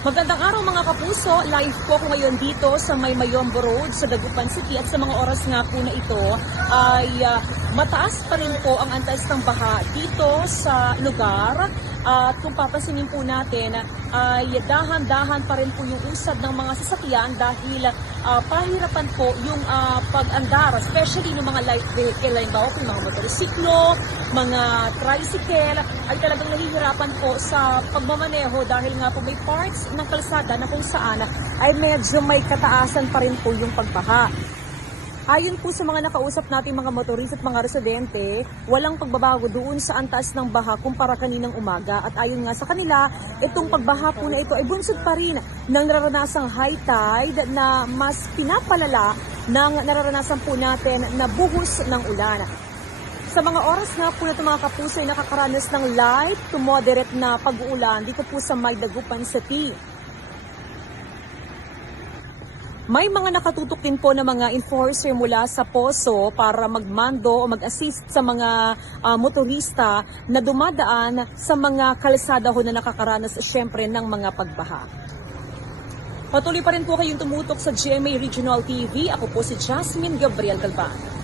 Magandang araw mga kapuso, live po ako ngayon dito sa May Mayombo Road sa Dagupan City at sa mga oras nga po na ito ay mataas pa rin po ang antas ng baha dito sa lugar. At kung papansinin po natin ay dahan-dahan pa rin po yung usad ng mga sasakyan dahil pahirapan po yung pag-andar, especially ng mga light vehicle, halimbawa po yung mga motorsiklo, mga tricycle, ay talagang nahihirapan po sa pagmamaneho dahil nga po may parts ng kalsada na kung saan ay medyo may kataasan pa rin po yung pagbaha. Ayon po sa mga nakausap nating mga motorista at mga residente, walang pagbabago doon sa antas ng baha kumpara kaninang umaga. At ayon nga sa kanila, itong pagbaha po na ito ay bunsod pa rin ng nararanasang high tide na mas pinapalala ng nararanasan po natin na buhos ng ulan. Sa mga oras nga po na ito mga kapuso ay nakakaranas ng light to moderate na pag-uulan dito po sa May Dagupan City. May mga nakatutok din po na mga enforcer mula sa poso para magmando o mag-assist sa mga motorista na dumadaan sa mga kalsada ho na nakakaranas syempre ng mga pagbaha. Patuloy pa rin po kayong tumutok sa GMA Regional TV. Ako po si Jasmine Gabriel Galvan.